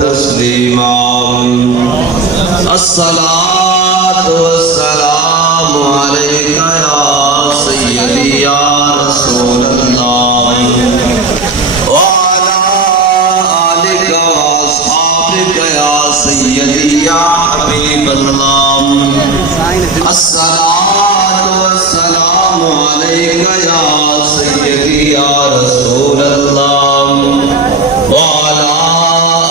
تسلیما الصلاة والسلام علیک یا سیدی یا رسول اللہ وعلا آلک واصحابک یا سیدی یا حبیب اللہ الصلاة والسلام علیک یا سیدی یا رسول اللہ وعلا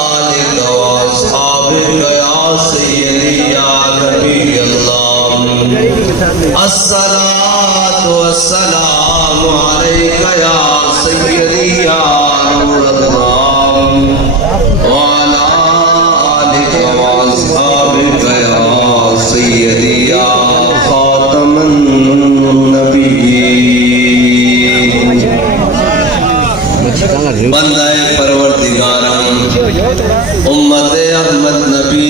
آلک واصحابک یا سیدی یا نبی اللہ الصلاة والسلام علیک یا سیدی یا نور اللہ وعلا آلک واصحابک یا سیدی یا خاتم النبیین بندہ پروردگارم امت احمد نبی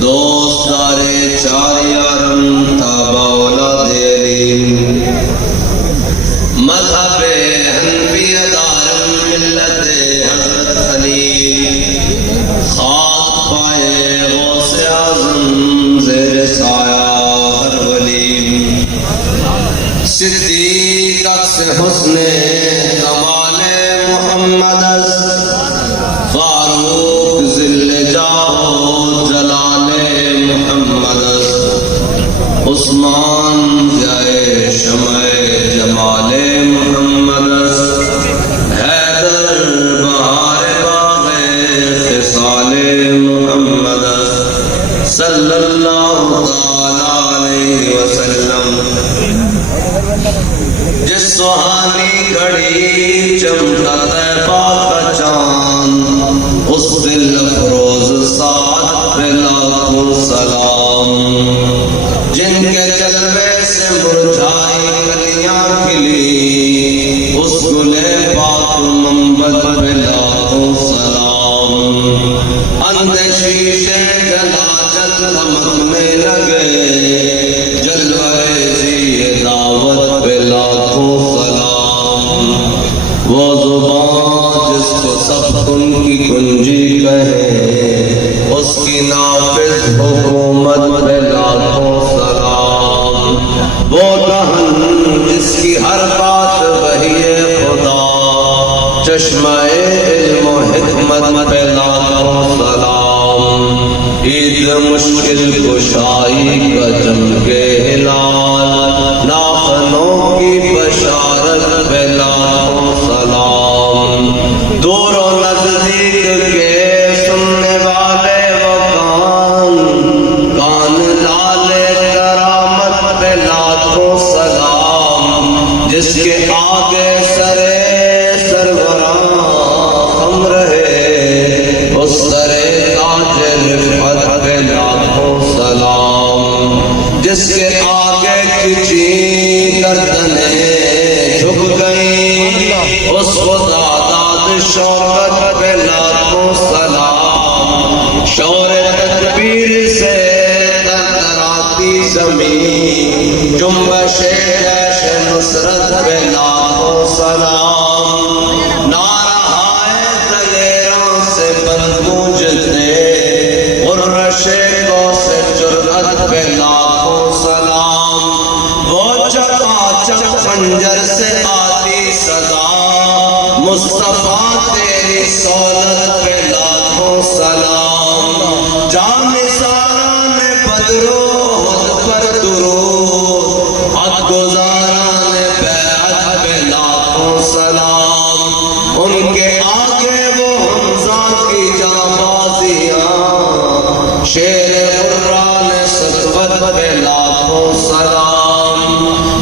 دوست دارے چار یارم تابع اولاد علیم مذہب حنفیہ دارم ملت حضرت خلیل خاک پائے غوث اعظم زیر سایہ ہر ولی صدیق اکس حسن کمال محمد فاروق ذل جاہ جلال محمد عثمان جائے شمع جمال محمد حیدر بہار باغ خصال محمد صلی اللہ تعالی علیہ وسلم جس سہانی گھڑی چمکا طیبہ کا چاند اس دل افروز ساتھ پہ لاکھوں سلام جن کے جلوے سے مرجھائی کلیاں کھلی اس گل پاک منبت پہ لاکھوں سلام اندھ شیشے جلا جل دھمکنے لگے جلوے زی دعوت پہ لاکھوں سلام وہ زبان جس کو سب ان کی کنجی کہے اس کی نافذ حکومت پہ لاکھوں سلام وہ دہن جس کی ہر بات وحی خدا چشمہ علم و حکمت پہ لاکھوں سلام عید مشکل کشائی کا چمکے ہلال ناخنوں کی بشارت پہ لاکھوں سلام دور و نزدیک کے سننے والے وہ کان لالے کرامت پہ لاکھوں سلام جس کے آگے سرے سربراہ ہم رہے اس سرے تاج رفعت پہ لاکھوں سلام جس کے آگے کھچی گردنیں جھک گئیں اس خدا داد شوکت پہ لاکھوں سلام شور تکبیر سے ترتراتی زمین جنبش جیش نصرت پہ لاکھوں سلام نعرہائے دلیروں سے بند گونجتے غرش کو سے جرأت پہ لاکھوں سلام وہ چکاچک خنجر سے آتی صدا مصطفیٰ تیری سولت پہ لاکھوں سلام جامع ساران بدرو حد پر درود حد گزاران بیعت پہ لاکھوں سلام ان کے آگے وہ حمزہ کی جانبازیاں شیر قرآن سطوت پہ لاکھوں سلام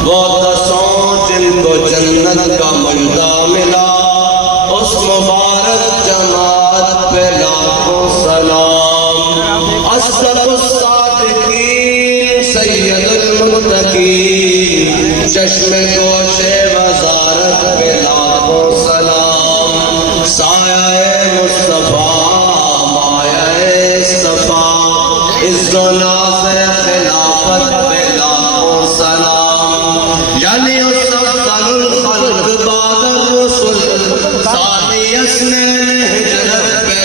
وہ دسوں جن کو جنت کا مجدہ ملا اس مبارک جماعت پہ لاکھوں سلام اصدق الصادقین سید المتقین چشم گوش وزارت پہ لاکھوں سلام سایہ مصطفیٰ مایہ صفا عز و ناز خلافت پہ لاکھوں سلام یعنی افضل الخلق بعد الرسل ثانی اسنین ہجرت پہ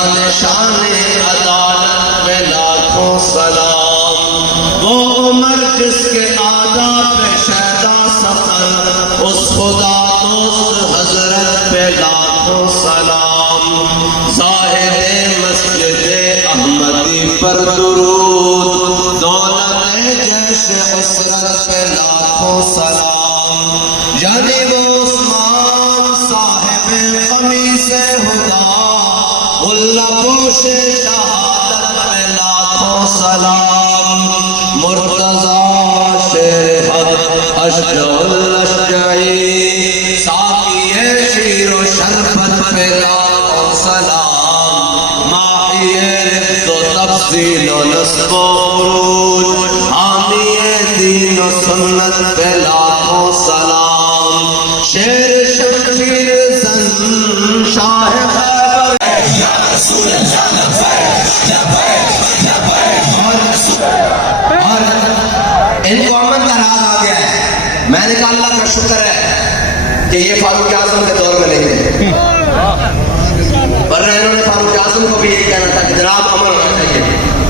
جانشان عدالت پہ لاکھوں سلام، وہ عمر جس کے آداب پہ شیدا سفر، اس خدا دوست حضرت پہ لاکھوں سلام، زاہد مسجد احمدی پر درود، دولت جیش عسرت پہ لاکھوں سلام، یعنی وہ عثمان صاحب قمیص ہدا، اللہ پوش شہادت پہ لاکھوں سلام، مرتضی شیر حق اشجع الاشجعی، ساقی شیر و شربت پہ لاکھوں سلام، ماہی رفت و تفضیل و نصب و عروج، حامی دین و سنت پہ لاکھوں سلام، شیر شمشیر زن شاہ خیبر، اور ان کو امن کا راز آ گیا ہے۔ میں نے کہا اللہ کا شکر ہے کہ یہ فاروق اعظم کے دور میں نہیں تھے، ورنہ انہوں نے فاروق اعظم کو بھی یہ کہنا تھا کہ جناب امن ہونا چاہیے۔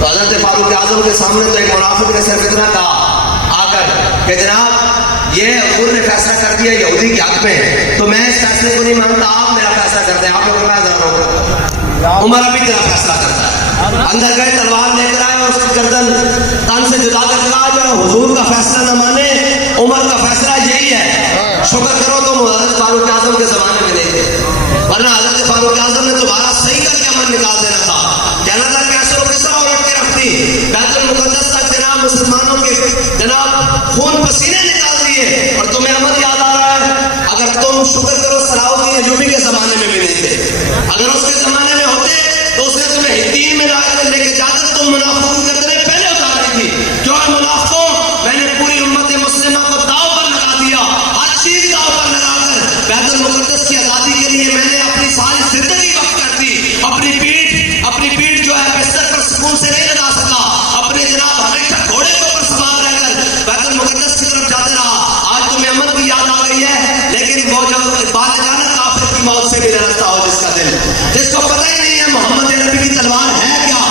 تو حضرت فاروق اعظم کے سامنے تو ایک منافق نے صرف اتنا کہا آ کر کہ جناب یہ حضور نے فیصلہ کر دیا یہودی کے حق میں، تو میں اس فیصلے کو نہیں مانتا، آپ میرا فیصلہ کر دیں۔ آپ لوگ عمر ابھی تیرا فیصلہ کرتا ہے، اندر گئے تلوار لے کر آئے، اس کی گردن تن سے جدا کر کہا جو حضور کا فیصلہ نہ مانے، عمر کا فیصلہ یہی ہے، شکر کرو تم حضرت فاروق اعظم کے زمانے میں نہیں تھے، ورنہ حضرت فاروق اعظم نے تمہارا صحیح کر کے امن نکال دینا تھا، کہنا تھا کیسے وہ کسرا الٹ کے رکھتی، بیت المقدس تک جناب مسلمانوں کے جناب خون پسینے نکال دیے، اور تمہیں امن یاد آ رہا ہے۔ اگر تم شکر کرو صلاح ایوبی کے زمانے میں بھی نہیں تھے، اگر اس کے زمانے میں ہوتے تو اس نے تمہیں ہتین میں لے کے جا کر تم منافقوں کی گردنیں پہلے اتاری تھی۔ جو منافقوں، میں نے پوری امت مسلمہ کو داؤ پر لگا دیا، ہر چیز داؤ پر لگا کر بیت المقدس کی آزادی کے لیے میں نے اپنی ساری زندگی وقف کر دی، اپنی پیٹھ جو ہے بستر پر سکون سے نہیں لگا سکا، اپنے جناب ہمیشہ گھوڑے کے اوپر سوار رہ کر بیت المقدس کی طرف جاتے رہا۔ آج تمہیں امن کی یاد آ گئی ہے، لیکن وہ جو بال جانا کافر کی موت سے بھی ڈرتا ہو جس کا دل، جس کو پتہ ہی نہیں ہے محمد عربی کی تلوار ہے کیا،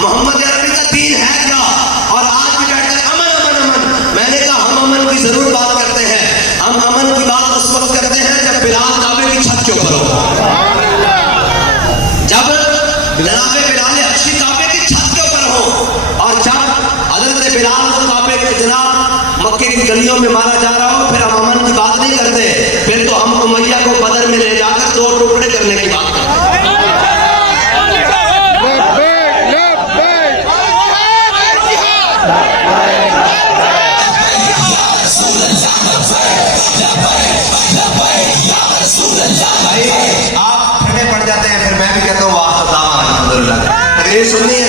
محمد عربی کا دین ہے کیا، اور آج بھی بیٹھ کر امن امن امن۔ میں نے کہا ہم امن کی ضرور بات کرتے ہیں، ہم امن کی بات اس وقت کرتے ہیں جب بلال کعبے کی چھت کے اوپر ہو، جب جناب بلال حبشی کعبے کی چھت کے اوپر ہو، اور جب حضرت بلال کو کعبے کے جناب مکے کی گلیوں میں مارا جا رہا ہو، پھر ہم امن کی بات نہیں کرتے، پھر تو ہم امیہ کو بدر میں لے جا کر دو ٹکڑے کرنے کی بات کرتے ہیں۔ آپ کھڑے پڑ جاتے ہیں، پھر میں بھی کہتا ہوں واہ خدا الحمدللہ۔ تقریر سننی ہے؟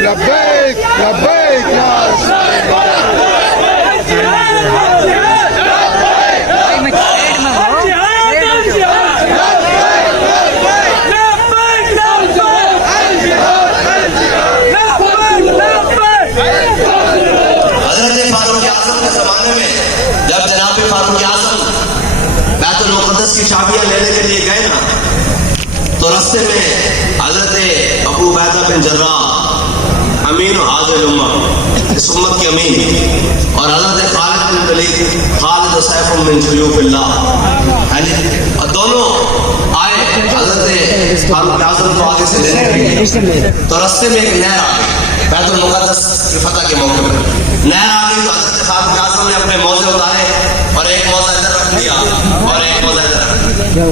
لبیک لبیک یا رسول حضرت فاروق اعظم کے زمانے میں جب جناب فاروق اعظم بیت المقدس کی چابیاں لینے کے لیے گئے نا، تو راستے میں حضرت ابو عبیدہ بن جراح امین و حاضر الامہ، اس امت کے امین، اور حضرت خالد بن ولید، خالد و سیف من سیوف اللہ، اور دونوں آئے حضرت فاروق اعظم کو آگے سے لینے کے لیے، تو راستے میں ایک نہر آ گئی بیت المقدس کی فتح کے موقع پر، نہر آ گئی تو حضرت فاروق اعظم نے اپنے موزے اتارے اور ایک موزہ ادھر رکھ دیا اور ایک موزہ ادھر رکھ دیا،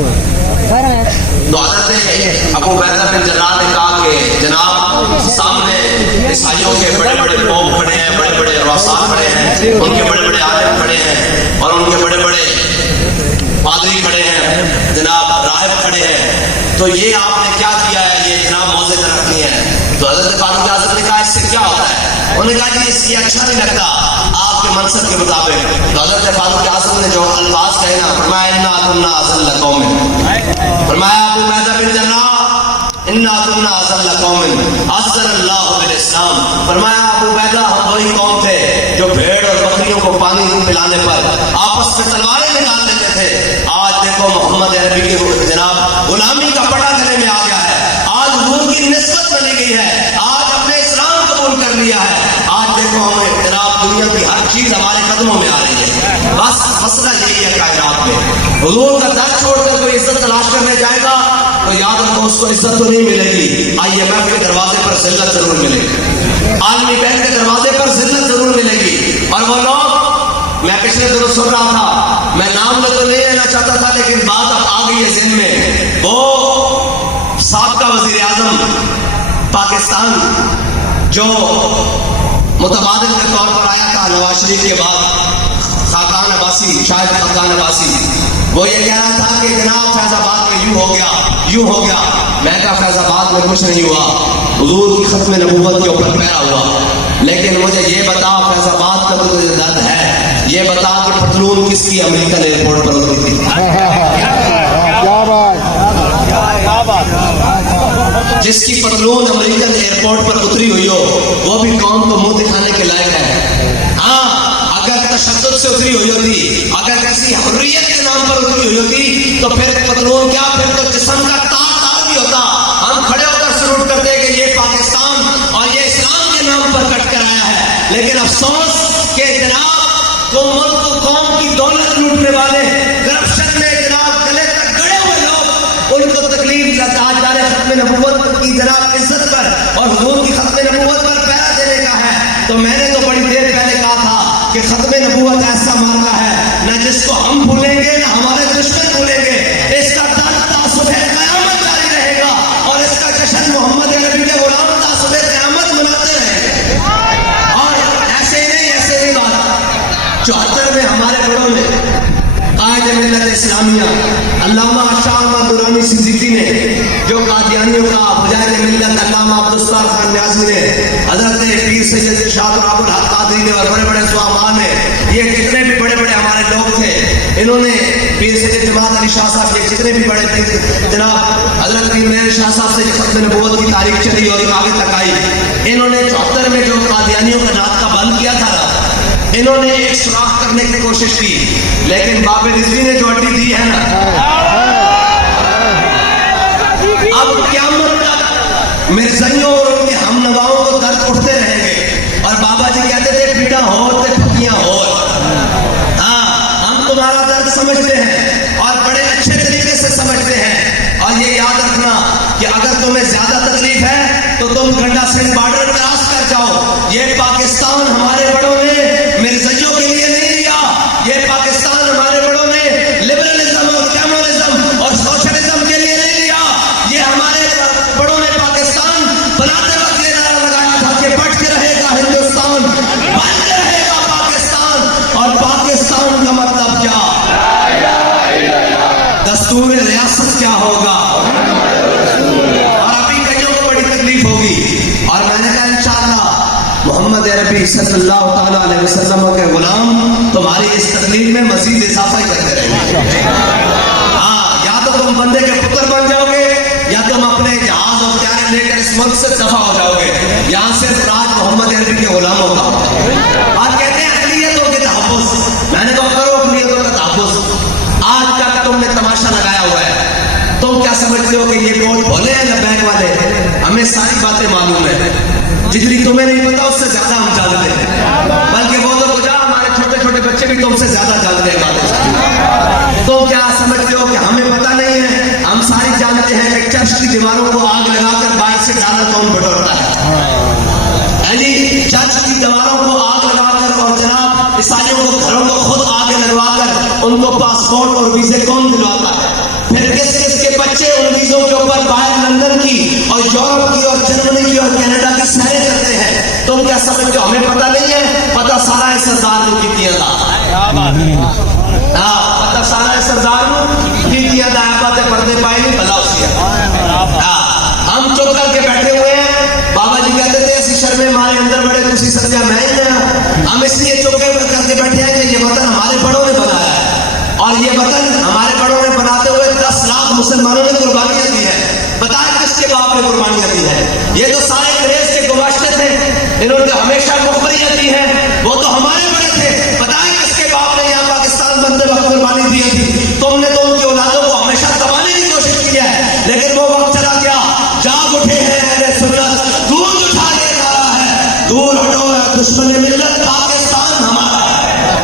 تو حضرت ابو عبیدہ بن جراح نے کہا کہ جناب سامنے عیسائیوں کے بڑے بڑے پوپ کھڑے ہیں, بڑے بڑے رؤساء کھڑے ہیں, ان کے بڑے بڑے عالم کھڑے ہیں اور ان کے بڑے بڑے پادری کھڑے ہیں, جناب راہب کھڑے ہیں, تو یہ آپ نے کیا کیا ہے, یہ جناب موزے رکھنی ہے. تو حضرت فاروق اعظم نے کہا اس سے کیا ہوتا ہے؟ انہوں نے کہا کہ اس یہ اچھا نہیں لگتا آپ کے منصب کے مطابق. تو حضرت فاروق اعظم نے جو الفاظ کہے نا, فرمایا انا كنا اذل قوم, فرمایا ابو عبیدہ بن جراح انا كنا اذل قوم اذل اللہ بالاسلام, فرمایا ابو عبیدہ ہم وہی قوم تھے جو بھیڑ اور بکریوں کو پانی پلانے پر آپس میں تلواریں نکال لیتے تھے. آج دیکھو محمد عربی کے جناب غلامی کا پٹا گلے میں آ گیا ہے, آج حضور کی نسبت بنی گئی ہے, آج اپنے اسلام قبول کر لیا ہے. آج دیکھو ہمیں جناب دنیا کی ہر چیز ہمارے قدموں میں آ رہی ہے. بس مسئلہ یہی ہے کائنات میں, حضور کا در چھوڑ کر کوئی عزت تلاش کرنے جائے گا تو یاد رکھو اس کو عزت تو نہیں ملے گی, آئی ایم ایف کے دروازے پر ذلت ضرور ملے گی, عالمی بینک کے دروازے پر ذلت ضرور ملے گی. اور وہ لوگ, میں پچھلے دنوں سن رہا تھا, میں نام تو نہیں لینا چاہتا تھا لیکن بات اب آ گئی ہے ذہن میں, وہ سابقہ وزیر اعظم پاکستان جو متبادل کے طور پر آیا تھا نواز شریف کے بعد, خاقان عباسی, شاہد خاقان عباسی, وہ یہ کہہ رہا تھا کہ جناب فیض آباد میں یوں ہو گیا یوں ہو گیا. میں کہا فیض آباد میں کچھ نہیں ہوا, حضور کی ختم نبوت کے اوپر پیرا ہوا. لیکن مجھے یہ بتا فیض آباد کا تو تجھے درد ہے, یہ بتا کہ پتلون کس کی امریکن ایئرپورٹ پر اتری تھی؟ جس کی پتلون امریکن ایئرپورٹ پر اتری ہوئی ہو وہ بھی قوم کو منہ دکھانے کے لائق ہے. ہاں اگر تشدد سے اتری ہوئی ہوتی, اگر کسی حریت کے نام پر اتری ہوئی ہوتی تو پھر پتلون کیا, پھر تو جسم کا تار بھی ہوتا, ہم کھڑے ہو کر سلوٹ کرتے کہ یہ پاکستان اور یہ اسلام کے نام پر کٹ کر آیا ہے. لیکن افسوس کہ جناب وہ ملک قوم کی دولت لوٹنے والے, کرپشن میں جناب گلے تک گڑے ہوئے لوگ, ان کو تکلیف آج جا رہے ختم نبوت کی جناب عزت پر اور حضور کی ختم نبوت پر پیرا دینے کا ہے. تو میں نے تو بڑی دیر پہلے کہا تھا کہ ختم نبوت ایسا مارکا ہے نہ جس کو ہم بھولیں گے نہ ہمارے دشمن بھولیں گے. اس کا درد تعصب قیامت جاری رہے گا اور اس کا جشن محمد عربی کے غلام تعصب قیامت مناتے رہیں گے. اور ایسے ہی نہیں بات 74 میں ہمارے بڑوں نے قائد ملت اسلامیہ علامہ شاہ احمد درانی سندھی نے, جو قادیانیوں کا مجاہد ملت علامہ عبدالستار خان نیازی نے, حضرت پیر سید شاہ ابو الحق قادری نے اور بڑے بڑے صحابہ نے, یہ جتنے بھی بڑے بڑے ہمارے لوگ تھے, انہوں نے پیر سید جماعت علی شاہ صاحب کے جتنے بھی بڑے تھے جناب حضرت پیر مہر شاہ صاحب سے ختم نبوت کی تاریخ چلی اور آگے تک آئی. انہوں نے 74 میں جو قادیانیوں کا ناطقہ بند کیا تھا, انہوں نے ایک سوراخ کرنے کی کوشش کی, لیکن باب رضوی نے جو ہڈی دی ہے نا, اب قیامت تک مرزائیوں اور ان کے ہم نواؤں کو درد اٹھتے رہیں گے. اور بابا جی کہتے تھے پیڑا ہو تے پھکیاں ہو. ہاں ہم تمہارا درد سمجھتے ہیں اور بڑے اچھے طریقے سے سمجھتے ہیں. اور یہ یاد رکھنا کہ اگر تمہیں زیادہ تکلیف ہے تو تم گنڈا سنگھ بارڈر کراس کر جاؤ. یہ پاکستان ہمارے بڑوں نے مرزائیوں کے لیے نہیں لیا, یہ پاکستان ہمارے بڑوں نے لبرلزم اور کمیونزم اور سوشلزم کے لیے نہیں لیا. یہ ہمارے بڑوں نے پاکستان بناتے وقت یہ نعرہ لگایا تھا کہ بٹ کے رہے گا ہندوستان, بن کے رہے گا پاکستان. اور پاکستان کا مطلب کیا, دستور ریاست کیا ہوگا. اور ابھی کئیوں کو بڑی تکلیف ہوگی. اور میں نے کہا انشاءاللہ محمد عربی صلی اللہ تعالیٰ علیہ وسلم کے غلام تمہاری اس تکلیف میں مزید اضافہ ہی کرتے رہیں گے. ہاں یا تو تم بندے کے پتر بن جاؤ گے یا تم اپنے جہاز اور پیارے لے کر اس ملک سے دفع ہو جاؤ گے. یہاں صرف راج محمد عربی کے غلاموں کا. آج کہتے ہیں اقلیتوں کے تحفظ, میں نے کہا کرو اقلیتوں کا تحفظ. آج تک تم نے تماشا لگایا ہوا ہے, تم کیا سمجھتے ہو کہ یہ کوٹ بھولے ہیں لبیک والے؟ ہمیں ساری باتیں معلوم ہے, جتنی تمہیں نہیں پتا اس سے زیادہ ہم جانتے ہیں. بلکہ وہ تو کچھ ہمارے چھوٹے چھوٹے بچے بھی تم سے زیادہ جانتے ہیں باتیں. تم کیا سمجھتے ہو کہ ہمیں پتا نہیں ہے؟ ہم ساری جانتے ہیں کہ چرچ کی دیواروں کو آگ لگا کر باہر سے ڈالر کون بٹورتا ہے جی. چرچ کی دیواروں کو آگ لگا کر اور جناب عیسائیوں کو گھروں کو خود آگ لگوا کر ان کو پاسپورٹ اور ویزے کون دلواتا ہے؟ پھر کس کس سمجھتے ہو ہمیں پتہ نہیں ہے؟ پتہ سارا ہے سردار کو کی دا پتہ سارا ہے سردار کو کی دا باتیں پردے پائے نہیں بھلا اسی ہم چپ کر کے بیٹھے ہوئے ہیں. بابا جی کہتے تھے اسی شرمے ہمارے اندر بڑے تسی سمجھا میں ہی نہ. ہم اس لیے چپ کر کے بیٹھے ہیں کہ یہ وطن ہمارے بڑوں نے بنایا ہے اور یہ وطن ہمارے بڑوں نے بناتے ہوئے 10 لاکھ مسلمانوں نے قربانیاں دی ہیں. بتائیں کس کے باپ نے قربانیاں دی ہیں؟ یہ تو سارے انگریز کے گماشتے تھے, انہوں نے ہمیشہ مخبریاں دی ہیں, وہ تو ہمارے بڑے تھے. بتائیں کس کے باپ نے یہاں پاکستان بنتے وقت قربانی دی تھی؟ تم نے تو ان کی اولادوں کو ہمیشہ دبانے کی کوشش کی ہے, لیکن وہ وقت چلا گیا. جاگ اٹھے ہیں اہل سنت, دودھ اٹھا کے نعرہ ہے دور ہٹو دشمن ملت, پاکستان ہمارا ہے.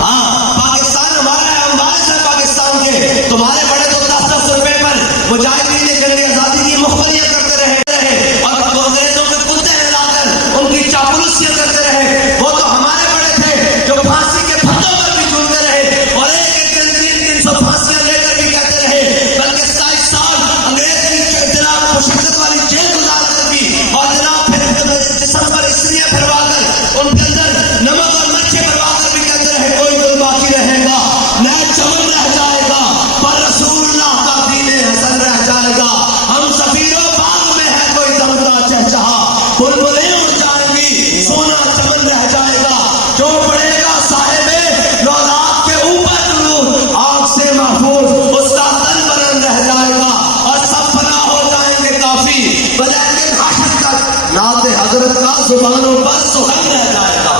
ہاں پاکستان ہمارا ہے, ہم وارث ہیں پاکستان کے. تمہارے بڑے تو 10-10 روپے پر مجاہدین جنگ آزادی کی مخبریاں کرتے رہے اور انگریزوں کے کتے ہلا کر ان کی چاپلوسیاں کرتے رہے. وہ تو ہمارے بڑے تھے جو پھانسی کے پھندوں پر بھی جھولتے رہے اور ایک دن 300 پھانسیاں لے کر بھی کہتے رہے, بلکہ 27 سال انگریز کی جناب مشقت والی جیل گزار کر بھی, اور جناب پھر جسم پر استریاں پھروا کر ان کے اندر نمک اور مچھے بھروا کر بھی کہتے رہے کوئی دل باقی رہے گا, نہ چمن رہ جائے گا پر رسول اللہ کا دین حسن رہ جائے گا. ہم سفیروں باغ میں ہے کوئی دمتا چہچہا, بلبلیں اڑ جائیں گی سونا چمن رہ جائے گا. جو پڑے گا صاحب لولاک کے اوپر درود آگ سے محفوظ اس کا تن برن رہ جائے گا اور سب فنا ہو جائیں گے کافی, بلکہ حاشر تک نعت حضرت کا زبانوں پر سخن رہ جائے گا.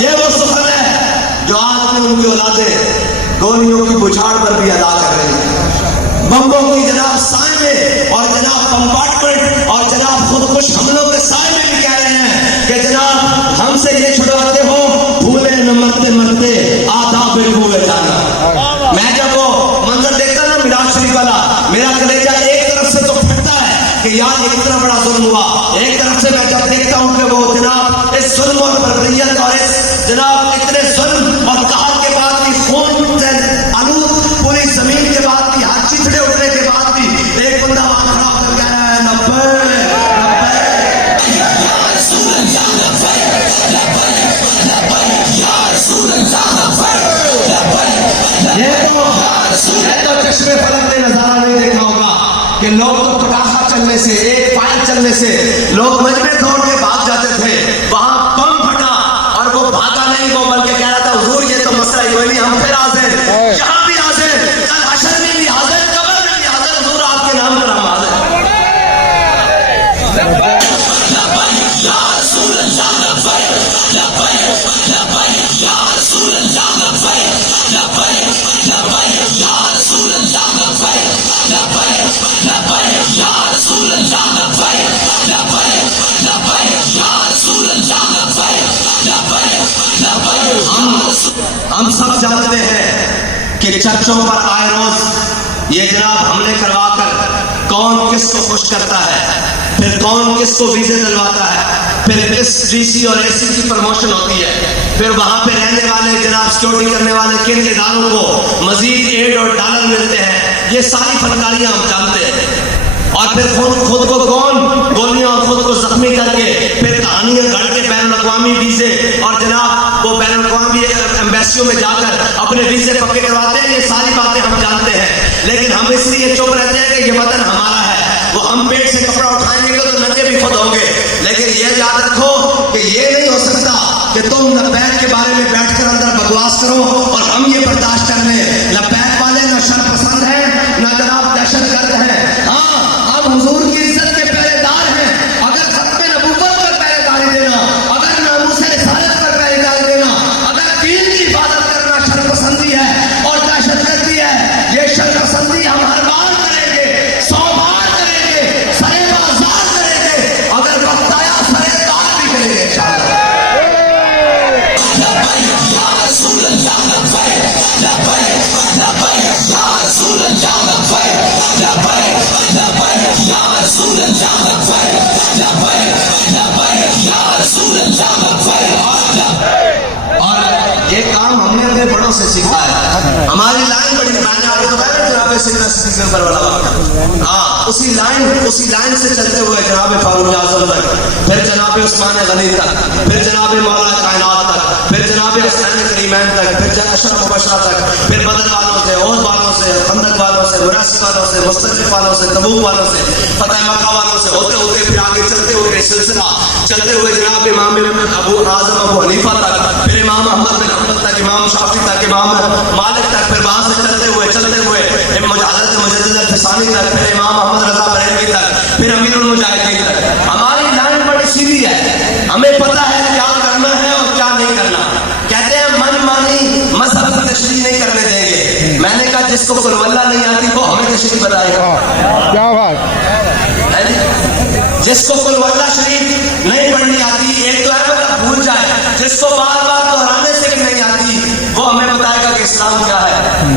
یہ وہ سخن ہے جو آج میں ان کی اولادیں گولیوں کی بجھاڑ پر بھی ادا کر رہی ہیں, بمبوں کی جناب سائے میں اور جناب کمپارٹمنٹ اور جناب خودکش حملوں کے سائے میں بھی کہہ رہے ہیں کہ جناب ہم سے یہ چھڑواتے ہو بھولے نہ مرتے مرتے آداب ہوئے جانا. میں جب وہ منظر دیکھتا نا میراج شریف والا, میرا کلیجہ ایک طرف سے تو پھٹتا ہے کہ یار یہ کتنا بڑا ظلم ہوا, ایک طرف سے میں جب دیکھتا ہوں کہ وہ جناب اس ظلم اور بربریت اور اس جناب اتنے ظلم اور قہر کے بعد بھی خون سے آلود پوری زمین کے بعد بھی ہر چیزڑے اٹھنے کے بعد بھی ایک بندہ وہاں کھڑا ہو کر کہہ رہا ہے لبیک یہ تو چشمے فلک نے نظارہ نہیں دیکھا ہوگا کہ لوگ تو پٹاخہ چلنے سے ایک فائر چلنے سے لوگ مجمع دوڑ کے بھاگ جاتے تھے, وہاں بم پھٹا اور وہ بھاگا نہیں, وہ بلکہ کہہ رہا تھا حضور یہ تو مسئلہ ہی نہیں, ہم پھر حاضر, یہاں بھی حاضر, کل حشر میں بھی حاضر, قبر میں بھی حاضر, حضور آپ کے نام پر ہم حاضر. ہم سب جانتے ہیں کہ چرچوں پر آئے روز یہ جناب حملے کروا کر کون کس کو خوش کرتا ہے, پھر کون کس کو ویزے دلواتا ہے, پھر کس ڈی سی اور اے سی کی پروموشن ہوتی ہے, پھر وہاں پہ رہنے والے جناب سیکورٹی کرنے والے کن اداروں کو مزید ایڈ اور ڈالر ملتے ہیں. یہ ساری فنکاریاں ہم جانتے ہیں. اور پھر خود کو کون گولیاں اور خود کو زخمی کر کے پھر کہانیاں گھڑ کے بین الاقوامی ویزے اور جناب وہ بین الاقوامی ایمبیسیوں میں جا کر اپنے ویزے پکے کرواتے ہیں. یہ ساری باتیں ہم جانتے ہیں, لیکن ہم اس لیے چپ رہتے ہیں کہ یہ وطن ہمارا ہے. وہ ہم پیٹ سے کپڑا اٹھائیں گے تو ننگے بھی خود ہوں گے, لیکن یہ یاد رکھو کہ یہ نہیں ہو سکتا کہ تم لبیک کے بارے میں بیٹھ کر اندر بکواس کرو اور ہم یہ برداشت کر لیں. لبیک والے نہ شر پسند ہیں نہ جناب دہشت گرد ہیں. ہاں ہم حضور کی عزت کے پہرے دار ہیں. اگر ختم نبوت پر پہرے داری دینا, اگر ناموس رسالت پر پہرے داری دینا, اگر دین کی حفاظت کرنا شر پسندی ہے اور دہشت گردی ہے, یہ شر پسندی ہم ہر بار کریں گے, 100 بار کریں گے, سرے بازار کریں گے, اگر وقت آیا سرے دار بھی کریں گے انشاءاللہ. اور یہ کام ہم نے اپنے بڑوں سے سیکھا ہے. ہماری لائن بڑی, میں نے آپ کو بتایا جناب سیدنا صدیق اکبر والا واقعہ. ہاں اسی لائن سے چلتے ہوئے جناب فاروق اعظم تک, پھر جناب عثمان غنی تک, پھر جناب مولا کائنات تک, پھر جناب حسین کریمین تک, پھر اشرف مبشرہ تک, پھر بدر والوں سے, عہد والوں سے, خندق والوں سے, مراسی والوں سے, مستلف والوں سے, تبوک والوں سے, فتح مکہ والوں سے ہوتے ہوتے پھر آگے چلتے ہوئے سلسلہ چلتے ہوئے جناب امام ابو اعظم ابو حنیفہ تک, پھر امام احمد بن حنبل تک, امام شافعی تک, امام مالک تک, پھر وہاں سے چلتے ہوئے حضرت مجدد الفسانی تک, پھر امام احمد رضا بریلوی تک, پھر امیر المجاہدین تک. ہماری لائن بڑی سیدھی ہے, ہمیں پتہ ہے کیا کرنا ہے اور کیا نہیں کرنا. کہتے ہیں من مانی مذہب کی تشریح نہیں کرنے دیں گے. میں نے کہا جس کو قل واللہ نہیں آتی وہ ہمیں تشریح بتائے گا. کیا بات, جس کو قل واللہ شریف نہیں پڑھنی آتی, ایک تو ہے مطلب بھول جائے, جس کو بار بار دہرانے سے بھی نہیں آتی وہ ہمیں بتائے گا کہ اسلام کیا ہے.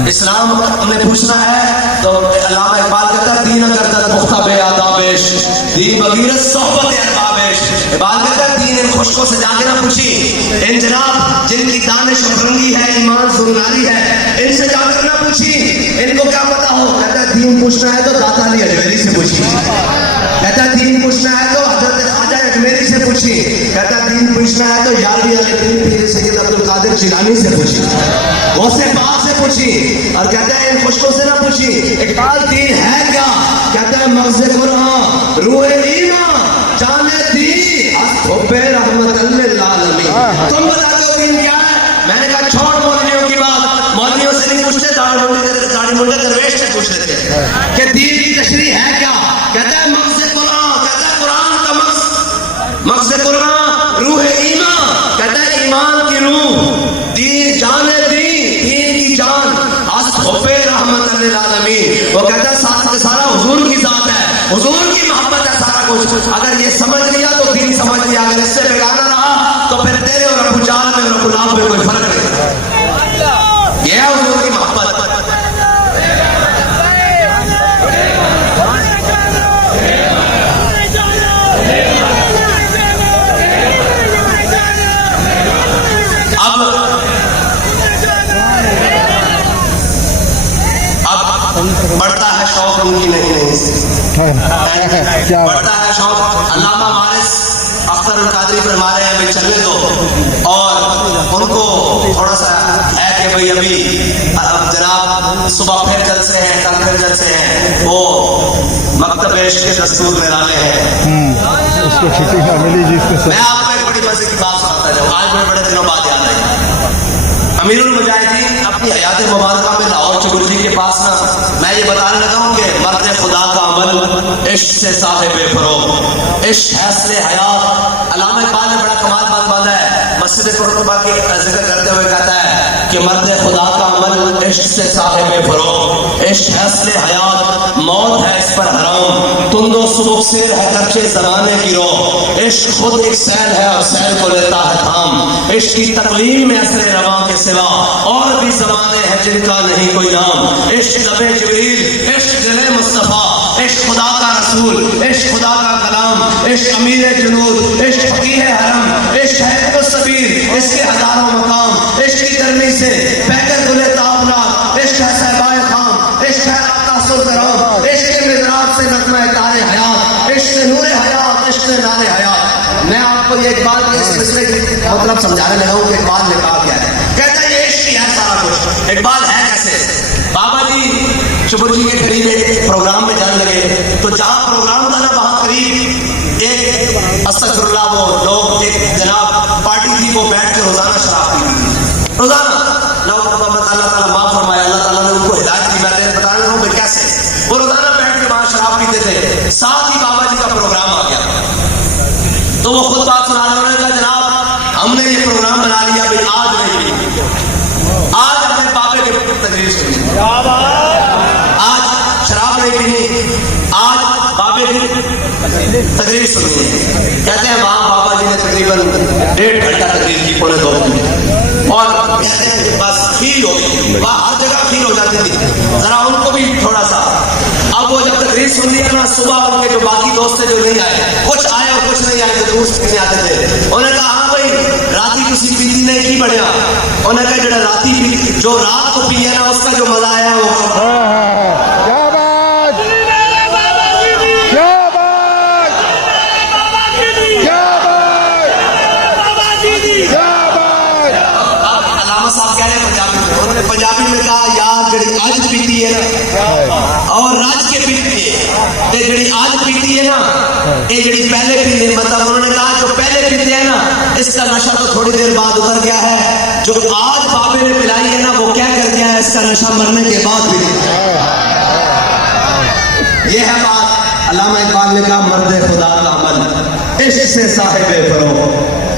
اسلام ہمیں پوچھنا ہے تو علامہ اقبال کہتا ہے دین کرتا پختہ بے آدابش, دین بغیرت صحبت اربابش. اقبال کہتا ہے دین ان خشکوں سے جا کے نہ پوچھی, ان جناب جن کی دانش فرنگی ہے, ایمان سنگاری ہے, ان سے جا کر نہ پوچھی, ان کو کیا پتا ہو. کہتا ہے دین پوچھنا ہے تو داتا علی اجمیری سے پوچھی, کہتا ہے دین پوچھنا ہے تو حضرت خواجہ اجمیری سے پوچھی, کہتا ہے دین پوچھنا ہے تو یارویں علی پیر سید عبد القادر جیلانی سے پوچھی, غوث پاک سے پوچھی. اور کہتا ہے ان خشکوں سے نہ پوچھی. اقبال دین ہے کیا؟ کہتا ہے مغز قرآن, روح ایمان, جان دین, حب رحمت للعالمین. تم بتا دو دین کیا ہے. میں نے کہا چھوڑ مولویوں کی بات, مولویوں سے نہیں پوچھتے, داڑھی منڈے درویش سے پوچھ لیتے کہ دین کی تشریح ہے کیا. کہتا ہے مغز قرآن, کہتا ہے قرآن کا مغز قرآن, روح ایمان, کہتا ہے ایمان کی روح, دین جان دین, دین کی جان, حب رحمت للعالمین. وہ کہتا ہے سارا حضور کی ذات ہے, حضور کی محبت ہے سارا کچھ. اگر یہ سمجھ لیا تو دین سمجھ لیا, اگر اس سے بگانا رہا تو پھر تیرے اور ابو جہل میں اور ابو لہب میں کوئی فرق نہیں. یہ ہے حضور کی محبت. بڑھتا ہے شوق ان کی نہیں بڑھتا ہے شوق. علامہ وارث اختر القادری فرما رہے ہیں بھائی چلنے دو, اور ان کو تھوڑا سا ہے کہ بھائی ابھی جناب صبح پھر جلسے ہیں, کل پھر جلسے ہیں, وہ مکتب عشق کے دستور میں ڈالے ہیں. اس کو چھٹی نہ ملی جس کو. میں آپ کو ایک بڑی مزے کی بات سناتا جاؤں, آج میں بڑے دنوں بعد یاد آئی. امیر المجاہدین اپنی حیات مبارکہ میں لاہور چگل جی کے پاس نا, میں یہ بتانے لگا ہوں کہ مرد خدا کا عمل عشق سے صاحب فروغ, عشق حیثل حیات. علامہ اقبال نے بڑا کمال بات باندھا ہے, مسجد قرطبہ کے ذکر کرتے ہوئے کہتا ہے کہ مرد خدا کا عمل عشق سے صاحب فروغ, عشق حیثل حیات, موت ہے اس پر حرام, تند و سبک سیر ہے گرچہ زمانے کی رو, عشق خود ایک سیل ہے اور سیل کو لیتا ہے تھام, عشق کی تقلیم میں اثر رواں کے سوا اور بھی زمانے ہیں جن کا نہیں کوئی نام. عشق لب جبریل, عشق دل مصطفیٰ, عشق خدا کا رسول, عشق خدا کا کلام, عشق امیر جنود, عشق فقیہ حرم, عشق ہے السبیل, اس کے ہزاروں مقام, عشق کی گرمی سے بہتر گلے تابناک, عشق ہے صحبائے خام, عشق ہے رابطہ سلطرام, عشق کے مضراب سے نغمہ تارے حیات, عشق نور حیات, عشق نار حیات. میں آپ کو یہ اقبال کے اس سلسلے کی مطلب سمجھانے لگا ہوں کہ اقبال نے کہا کیا ہے. کہتا ہے یہ عشق ہی ہے سارا کچھ. اقبال ہے کیسے؟ بابا جی شبر جی کے قریب ایک پروگرام میں جانے لگے, تو جہاں پروگرام تھا نا وہاں قریب ایک استغفر اللہ وہ لوگ, ایک جناب پارٹی تھی, وہ بیٹھ کے روزانہ شراب پیتی تھی. روزانہ اللہ تعالیٰ معاف فرمایا, اللہ تعالیٰ نے ان کو ہدایت دی. میں بتا رہا ہوں کیسے وہ روزانہ بیٹھ کے وہاں شراب پیتے تھے. ساتھ ہی بابا جی کا پروگرام آ گیا تو وہ خود بات سنا رہے ہیں, جناب ہم نے یہ پروگرام بنا لیا, بھائی آج نہیں, آج اپنے بابے کے تقریر سنی, آج شراب نہیں پینی, آج بابے کی تقریر سنی. کہتے ہیں وہاں بابا جی نے تقریباً 1.5 گھنٹہ تقریر کی, پونے 2 گھنٹے, اور کہتے ہیں بس فیل ہو گئی, وہاں ہر جگہ فیل ہو جاتی تھی, ذرا ان کو بھی تھوڑا سا. اب وہ جب تقریر سن لیا نا, صبح ان کے جو باقی دوست تھے جو نہیں آئے, کچھ آئے اور کچھ نہیں آئے, جو دوست نہیں آتے تھے, انہوں نے کہا ہاں بھائی راتی کسی پیتی نہیں کی بڑھیا. انہوں نے کہا جڑا راتی جو رات کو پی ہے نا اس کا جو مزہ آیا وہ پیتی ہے نا اور راج کے پیتی ہے یہ جڑی آج پیتی ہے نا یہ جڑی پہلے پیتی ہے مطلب انہوں نے کہا جو پہلے پیتے ہیں نا اس کا نشہ تو تھوڑی دیر بعد اتر گیا ہے جو آج بابے نے پلائی ہے نا وہ کیا کر گیا ہے اس کا نشہ مرنے کے بعد بھی یہ ہے بات علامہ اقبال نے کہا مرد خدا کا عمل عشق سے صاحب فروغ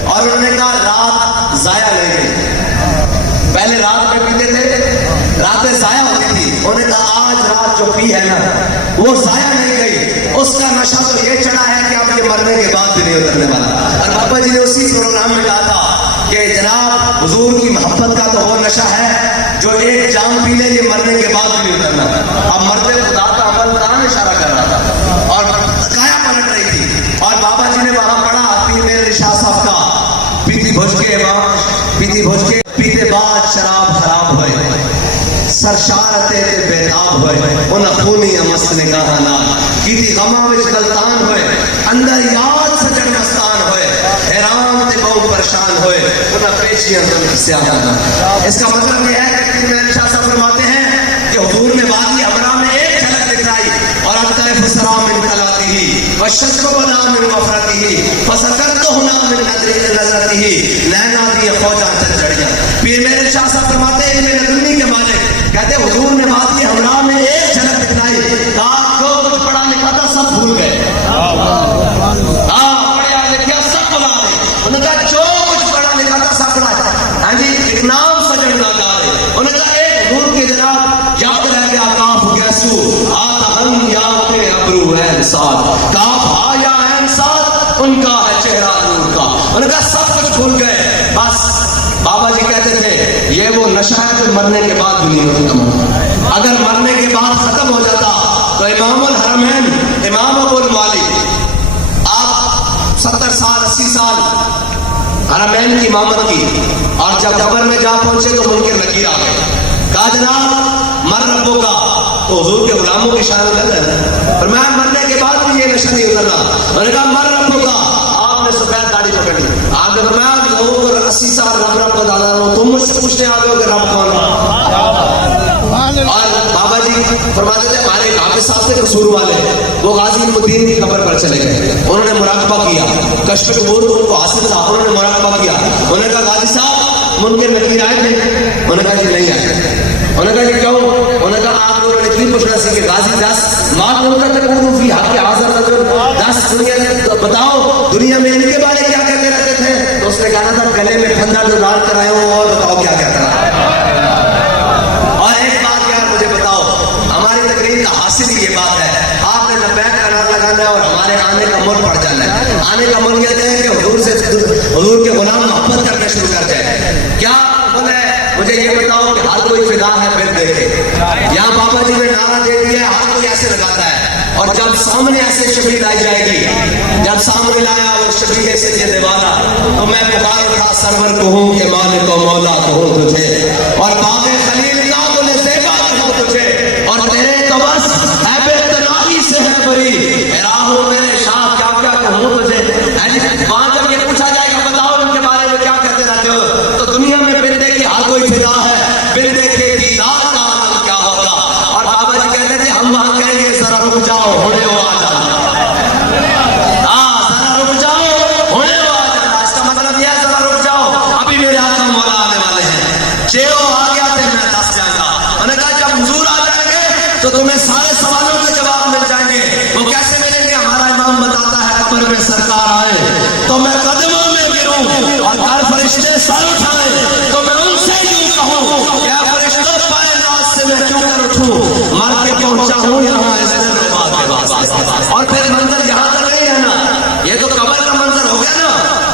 اور انہوں نے کہا رات ضائع نہیں گئی پہلے رات میں پیتے تھے راتیں ضائع ہوتی تھی انہوں نے کہا آج رات جو پی ہے نا وہ ضائع نہیں گئی اس کا نشہ تو یہ چڑھا ہے کہ اب یہ مرنے کے بعد بھی نہیں اترنے والا اور بابا جی نے اسی پروگرام میں کہا تھا کہ جناب حضور کی محبت کا تو وہ نشہ ہے جو ایک جام پی لے یہ مرنے کے بعد بھی نہیں اترنا اب مرد خدا کا عمل کہاں اشارہ کر رہا تھا اور کایا پلٹ رہی تھی اور بابا جی نے وہاں پڑھا پیر میرے شاہ صاحب کا پیتی بھوج کے پیتے بعد شراب خراب ہوئے سرشارتے تے بیتاب ہوئے ان خونی مست نگاہ نال کیتی غماں وچ غلطان ہوئے اندر یاد سجن مستان ہوئے حیران تے بہت پریشان ہوئے ان پیشیاں سیاہ نال اس کا مطلب یہ ہے کہ میرے شاہ صاحب فرماتے ہیں کہ حضور نے وادی حمراء میں ایک جھلک دکھائی اور اب طرف سلام من کلاتی وشکر بنا من وفرتی فسکرت ہونا من نظرتی نینا دی فوجاں چل چڑھیا پیر میرے شاہ صاحب فرماتے ہیں میرے دنیا کے مالک کہتے حضور نے وادی حمراء میں ایک جھلک دکھائی کہا جو کچھ پڑھا لکھا تھا سب بھول گئے پڑھا لکھا سب بھلا گئے انہوں نے کہا جو کچھ پڑھا لکھا تھا سب بھلا ہاں جی ایک نام سجن لگا رہے انہوں نے کہا ایک حضور کے جناب یاد رہ گیا کاف گیسو آتا ہم یاد ابرو ہے انسان کاف آیا ہے انسان ان کا ہے چہرہ نور کا انہوں نے کہا سب کچھ بھول گئے بس بابا جی کہتے تھے یہ وہ نشہ ہے جو مرنے کے بعد بھی نہیں ختم ہوتا اگر مرنے کے بعد ختم ہو جاتا تو امام الحرمین امام ابو المعالی آپ 70 سال 80 سال حرمین کی امامت کی اور جب قبر میں جا پہنچے تو منکر نکیر آ گئے کہا جناب مر ربوں کا تو حضور کے غلاموں کی شان کر رہے ہیں فرمایا مرنے کے بعد بھی یہ نشہ نہیں اترنا انہوں نے کہا مر ربوں کا آپ نے سفید داڑھی پکڑی آپ نے فرمایا لوگوں کو 80 سال رب کو دادا رہا ہوں تم مجھ سے پوچھنے آ گئے ہو کہ رب کون ہے اور بابا جی فرماتے تھے ہمارے حافظ صاحب سے قصور والے وہ غازی المدین کی قبر پر چلے گئے انہوں نے مراقبہ کیا کشف قبور ان کو حاصل تھا انہوں نے مراقبہ کیا انہوں نے کہا غازی صاحب منکر نکیر آئے تھے انہوں نے کہا جی نہیں آئے انہوں نے کہا جی کیوں انہوں نے کہا آپ لوگوں نے اتنی پوچھنا سی کہ غازی 10 مات منکر تک اردو فی حق حاضر رجل 10 دنیا بتاؤ دنیا میں ان کے بارے کیا کہتے رہتے تھے تو اس نے کہا تھا گلے میں پھندا جو ڈال کر آئے ہو اور بتاؤ کیا کہتا ہے اور ایک بات یار مجھے بتاؤ ہماری تقریر کا حاصل ہی یہ بات ہے آپ نے لبیک کا نعرہ لگانا ہے اور ہمارے آنے کا مول پڑ جانا ہے آنے کا مول کہتے ہیں کہ حضور کے غلام محبت کرنا شروع کر جائے کیا بولے مجھے یہ بتاؤ کہ ہر کوئی فدا ہے پھر دیکھے یہاں بابا جی نے نعرہ دے دیا ہے ہر کوئی ایسے لگاتا ہے اور جب سامنے ایسے شبیہ لائی جائے گی جب سامنے لایا وہ شبیہ سے یہ دیوانا تو میں پکار اٹھا سرور کہوں کہ مالک و مولا کہوں تجھے اور باغ خلیل کا بولے زیبا کہوں تجھے اور تیرے تو بس ہے بے تناہی سے ہے بری راہو میرے شاہ کیا کیا کہوں تجھے وہاں جب یہ پوچھا جائے گا بتاؤ ان کے بارے میں کیا کہتے رہتے ہو تو دنیا میں بندے کی ہر کوئی فدا ہے بندے کے دیدار کا عالم کیا ہوگا اور بابا جی کہتے تھے ہم وہاں کہیں گے ذرا رک جاؤ ہونے وہ آ جانا ذرا رک جاؤ ہونے وہ آ جانا اس کا مطلب یہ ہے ذرا رک جاؤ ابھی میرے آقا مولا آنے والے ہیں چیو آ گیا پھر میں دس جائیں گا انہوں نے کہا جب حضور آ جائیں گے تو تمہیں سارے سوالوں کے جواب مل جائیں گے وہ کیسے ملیں گے ہمارا امام بتاتا ہے قبر میں سرکار آئے تو میں قدموں میں گروں اور ہر فرشتے سر اٹھائے تو میں ان سے یوں کہوں کیا فرشتوں پائے ناز سے میں کیوں کر اٹھوں مر کے پہنچا ہوں یہاں اس دن ربا کے واسطے اور پھر منظر یہاں تک نہیں رہنا یہ تو قبر کا منظر ہو گیا نا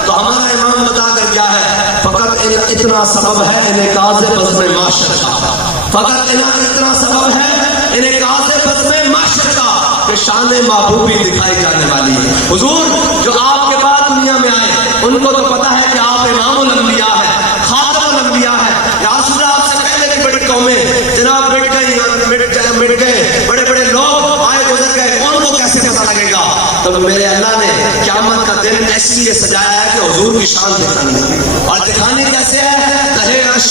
تو ہمارا امام بتا کر کیا ہے فقط اتنا سبب ہے انہیں قاضِ بزم معاشر کا فقط اتنا سبب ہے انہیں قاضِ بزم معاشر کا کہ شان محبوبی دکھائی جانے والی ہے حضور جو آپ کے بعد دنیا میں آئے ان کو تو پتا ہے کہ آپ امام الانبیاء ہیں خاتم الانبیاء ہیں یا رسول اللہ آپ سے پہلے بھی بڑی قومیں جناب مٹ گئے بڑے بڑے لوگ آئے گزر گئے ان کو کیسے پتا لگے گا تو میرے اللہ نے قیامت کا دن ایسے لیے سجایا ہے کہ حضور کی شان دکھانے، اور دکھانے کیسے ہے؟ تہے عرش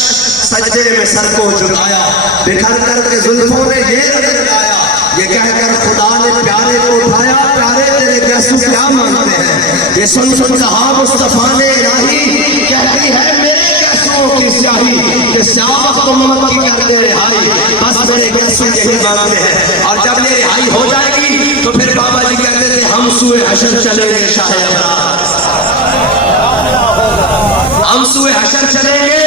سجدے میں سر کو جھکایا، بکھر کر کے زلفوں نے یہ نظر لایا، یہ کہہ کر خدا نے پیارے کو اٹھایا، پیارے تیرے گیسو کیا مانگتے ہیں؟ یہ سن کہا مصطفیٰ نے الہی، کہتی ہے میرے گیسوں کی سیاہی کہ سیاہ امت کی کر دے رہائی، بس میرے گیسو یہی مانگتے ہیں۔ اور جب یہ رہائی ہو جائے گی تو پھر بابا جی کہتے تھے ہم سوئے حشر چلیں گے شاہ ابرار، ہم سوئے حشر چلیں گے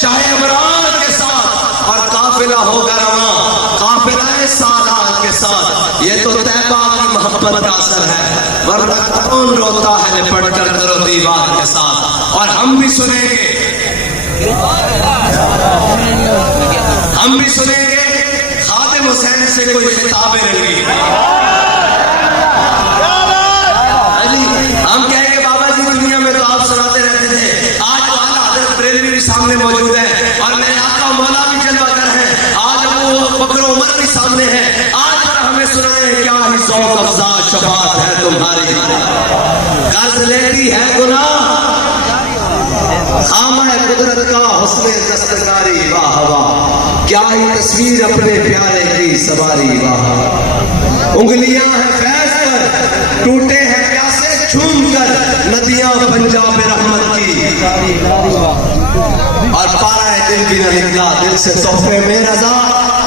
شاہ ابرار کے ساتھ، اور قافلہ ہوگا رواں، قافلہ سادات کے ساتھ۔ یہ تو طیبہ کی محبت کا اثر ہے، ورنہ کون روتا ہے لپٹ کر در و دیوار کے ساتھ۔ اور ہم بھی سنیں گے، ہم بھی سنیں گے خادم حسین سے کوئی خطاب رنگی، ہم کہیں گے بابا جی دنیا میں تو آپ سناتے رہتے تھے، آج تو اعلیٰ حضرت بریلوی بھی سامنے موجود ہے، اور میرے آقا مولا بھی جلوہ گر ہیں، آج ابو بکر عمر بھی سامنے ہیں، آج پر ہمیں سنائیں کیا ہی ذوق افزا شفاعت ہے تمہاری، قرض لیتی ہے گناہ خامہ قدرت کا حسن دستکاری، واہ واہ کیا ہی تصویر اپنے پیارے کی سواری، واہ انگلیاں ہیں فیض پر ٹوٹے ہیں پیاسے چھوم کر ندیاں پنجاب رحمت کی، اور پارا دل بھی نہ نکلا دل سے تحفے میں رضا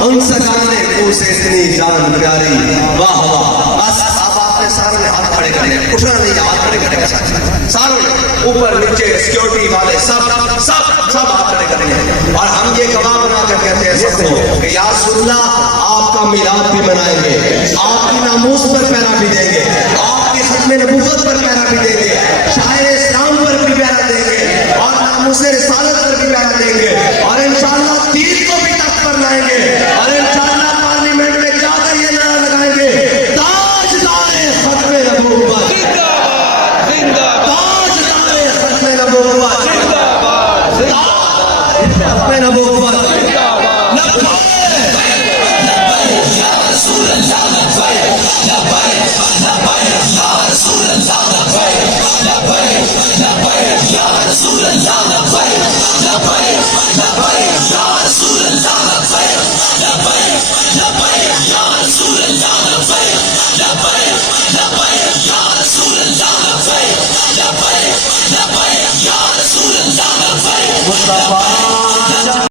ان سکانے کو سے اتنی جان پیاری، واہ واہ بس اب آپ نے سارے ہاتھ کھڑے کرنے، اٹھنا نہیں ہاتھ کھڑے کرنے سارے اوپر نیچے سیکیورٹی والے سب ہاتھ کھڑے کریں، اور ہم یہ گواہ بنا کر کہتے ہیں سب کو کہ یا رسول اللہ آپ کا میلاد بھی منائیں گے، آپ کی ناموس پر پیرا بھی دیں گے، آپ کی ختم نبوت پر پیرا بھی دیں گے، شاعر اسلام پر بھی پیرا دیں گے، اور ناموس رسالت پر بھی پیرا دیں گے، اور انشاءاللہ دین کو بھی تخت پر لائیں گے۔